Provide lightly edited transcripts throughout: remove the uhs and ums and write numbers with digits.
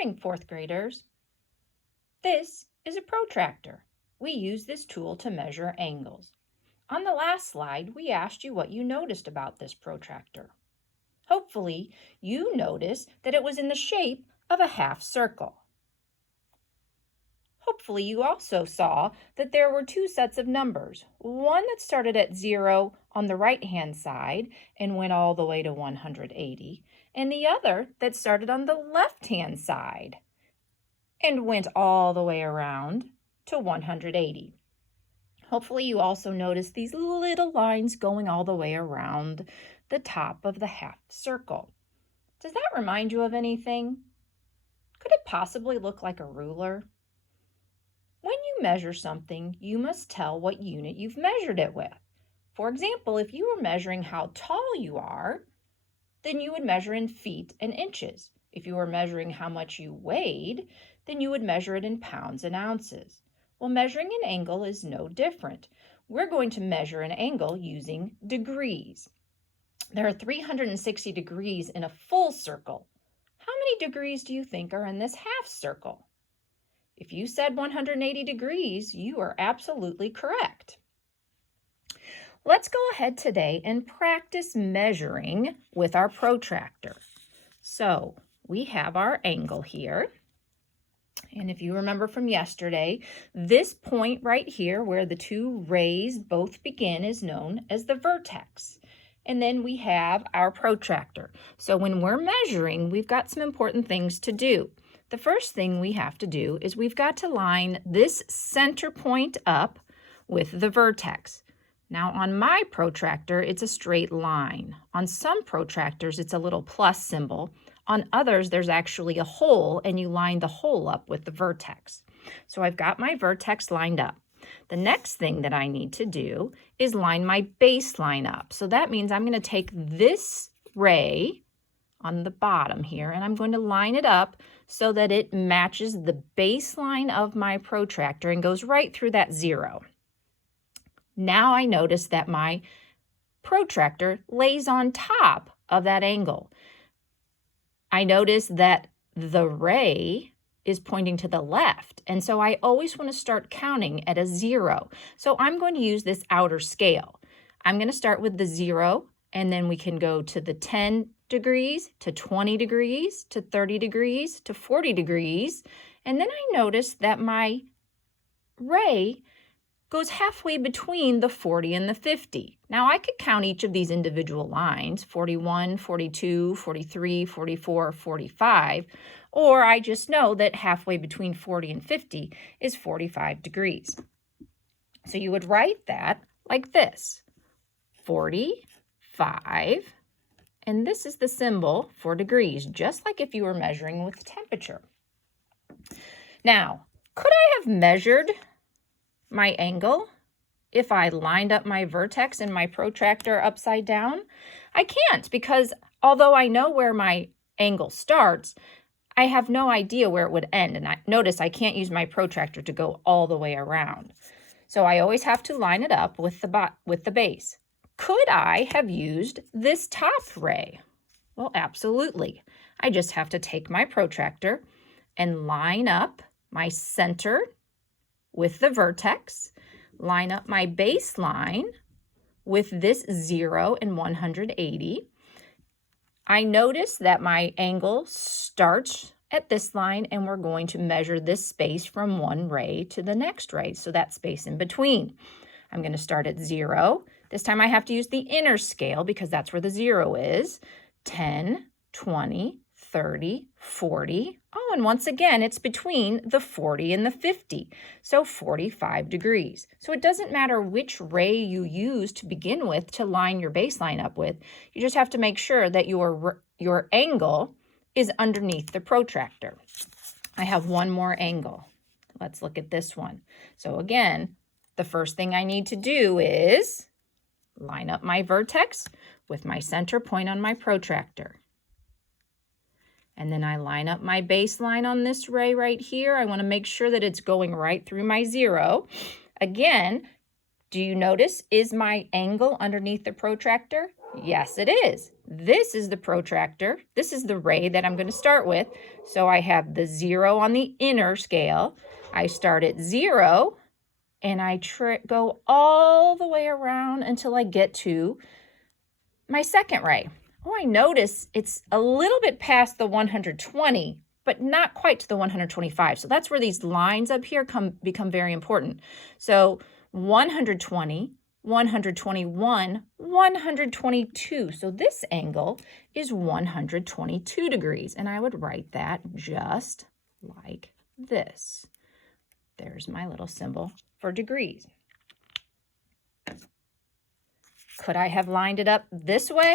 morning, fourth graders. This is a protractor. We use this tool to measure angles. On the last slide, we asked you what you noticed about this protractor. Hopefully, you noticed that it was in the shape of a half circle. Hopefully, you also saw that there were two sets of numbers, one that started at 0 on the right-hand side and went all the way to 180, and the other that started on the left-hand side and went all the way around to 180. Hopefully, you also noticed these little lines going all the way around the top of the half circle. Does that remind you of anything? Could it possibly look like a ruler? When you measure something, you must tell what unit you've measured it with. For example, if you were measuring how tall you are, then you would measure in feet and inches. If you were measuring how much you weighed, then you would measure it in pounds and ounces. Well, measuring an angle is no different. We're going to measure an angle using degrees. There are 360 degrees in a full circle. How many degrees do you think are in this half circle? If you said 180 degrees, you are absolutely correct. Let's go ahead today and practice measuring with our protractor. So we have our angle here. And if you remember from yesterday, this point right here where the two rays both begin is known as the vertex. And then we have our protractor. So when we're measuring, we've got some important things to do. The first thing we have to do is we've got to line this center point up with the vertex. Now on my protractor, it's a straight line. On some protractors, it's a little plus symbol. On others, there's actually a hole, and you line the hole up with the vertex. So I've got my vertex lined up. The next thing that I need to do is line my baseline up. So that means I'm going to take this ray on the bottom here, and I'm going to line it up so that it matches the baseline of my protractor and goes right through that 0. Now I notice that my protractor lays on top of that angle. I notice that the ray is pointing to the left, and so I always want to start counting at a 0. So I'm going to use this outer scale. I'm going to start with the 0, and then we can go to the 10 degrees, to 20 degrees, to 30 degrees, to 40 degrees, and then I notice that my ray goes halfway between the 40 and the 50. Now I could count each of these individual lines, 41, 42, 43, 44, 45, or I just know that halfway between 40 and 50 is 45 degrees. So you would write that like this, 45, and this is the symbol for degrees, just like if you were measuring with temperature. Now, could I have measured my angle if I lined up my vertex and my protractor upside down? I can't, because although I know where my angle starts, I have no idea where it would end. And notice I can't use my protractor to go all the way around. So I always have to line it up with the base. Could I have used this top ray? Well, absolutely. I just have to take my protractor and line up my center with the vertex, line up my baseline with this 0 and 180. I notice that my angle starts at this line, and we're going to measure this space from one ray to the next ray, so that space in between. I'm going to start at 0. This time I have to use the inner scale because that's where the 0 is. 10, 20, 30, 40. Oh, and once again, it's between the 40 and the 50, so 45 degrees. So it doesn't matter which ray you use to begin with to line your baseline up with. You just have to make sure that your angle is underneath the protractor. I have one more angle. Let's look at this one. So again, the first thing I need to do is line up my vertex with my center point on my protractor. And then I line up my baseline on this ray right here. I want to make sure that it's going right through my 0. Again, do you notice, is my angle underneath the protractor? Yes, it is. This is the protractor. This is the ray that I'm going to start with. So I have the 0 on the inner scale. I start at 0 and I go all the way around until I get to my second ray. Oh, I notice it's a little bit past the 120, but not quite to the 125. So that's where these lines up here become very important. So 120, 121, 122. So this angle is 122 degrees. And I would write that just like this. There's my little symbol for degrees. Could I have lined it up this way?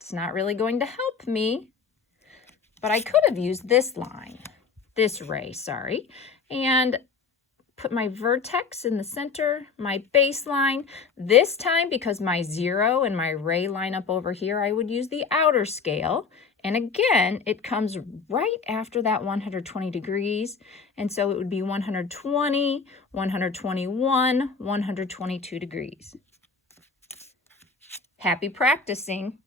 It's not really going to help me, but I could have used this line, this ray, sorry, and put my vertex in the center, my baseline. This time, because my 0 and my ray line up over here, I would use the outer scale. And again, it comes right after that 120 degrees. And so it would be 120, 121, 122 degrees. Happy practicing.